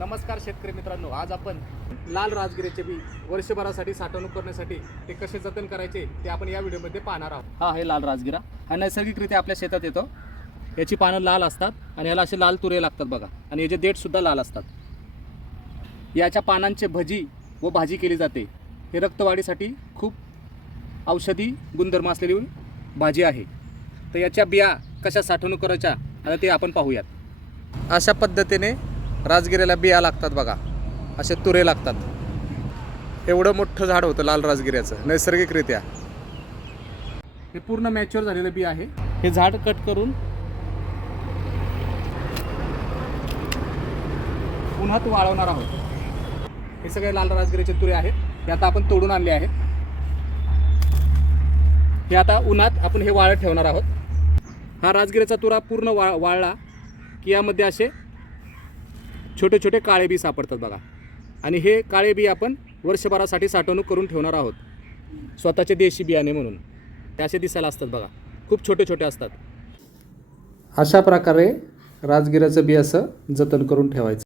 नमस्कार शेतकरी मित्रांनो, आज आपण लाल राजगिरीचे बी वर्षभरासाठी साठवणूक करण्यासाठी ते कसे जतन करायचे ते आपण या व्हिडिओमध्ये पाहणार आहोत. हा आहे लाल राजगिरा. हा नैसर्गिकरित्या आपल्या शेतात येतो. याची पानं लाल असतात आणि याला असे लाल तुरे लागतात बघा, आणि याचे देठसुद्धा लाल असतात. याच्या पानांचे भजी व भाजी केली जाते. हे रक्तवाढीसाठी खूप औषधी गुणधर्म असलेली भाजी आहे. तर याच्या बिया कशा साठवणूक करायच्या आता ते आपण पाहूयात. अशा पद्धतीने राजगिऱ्याला बिया लागतात बघा, असे तुरे लागतात. एवढं मोठं झाड होतं लाल राजगिऱ्याचं नैसर्गिकरित्या. हे पूर्ण मॅच्युअर झालेलं बी आहे. हे झाड कट करून उन्हात वाळवणार आहोत. हे सगळे लाल राजगिऱ्याचे तुरे आहेत. हे आता आपण तोडून आणले आहेत. हे आता उन्हात आपण हे वाळत ठेवणार आहोत. हा राजगिऱ्याचा तुरा पूर्ण वाळला की यामध्ये असे छोटे छोटे काळे बी सापडतात बघा, आणि हे काळे बी आपण वर्षभरासाठी साठवणूक करून ठेवणार आहोत स्वतःचे देशी बियाणे म्हणून. ते असे दिसायला असतात बघा, खूप छोटे छोटे असतात. अशा प्रकारे राजगिऱ्याचं बी असं जतन करून ठेवायचं.